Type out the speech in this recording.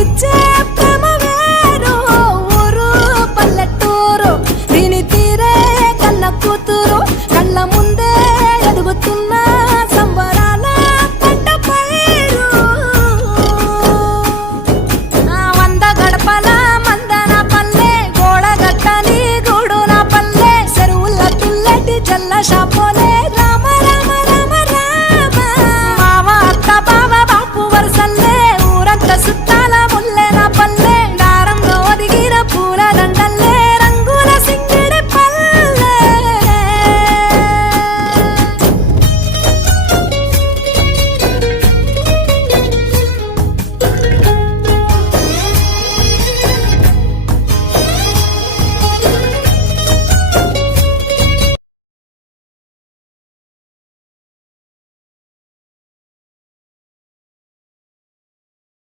ఊరికిచ్చే ప్రేమ వేరు ఊరు పల్లెటూరు దీని తీరే కన్న కూతురు కళ్ళ ముందే ఎదుగుతున్న సంబరాల పంట పైరు వంద గడపల మందన పల్లె గోడగట్టని గూడున పల్లె చెరువుల తుల్లటి జల్ల షాపోలే రామ రామ రామ రామ మావ అత్త బావ బాపు వరసల్లే ఊరంతా సుత్తా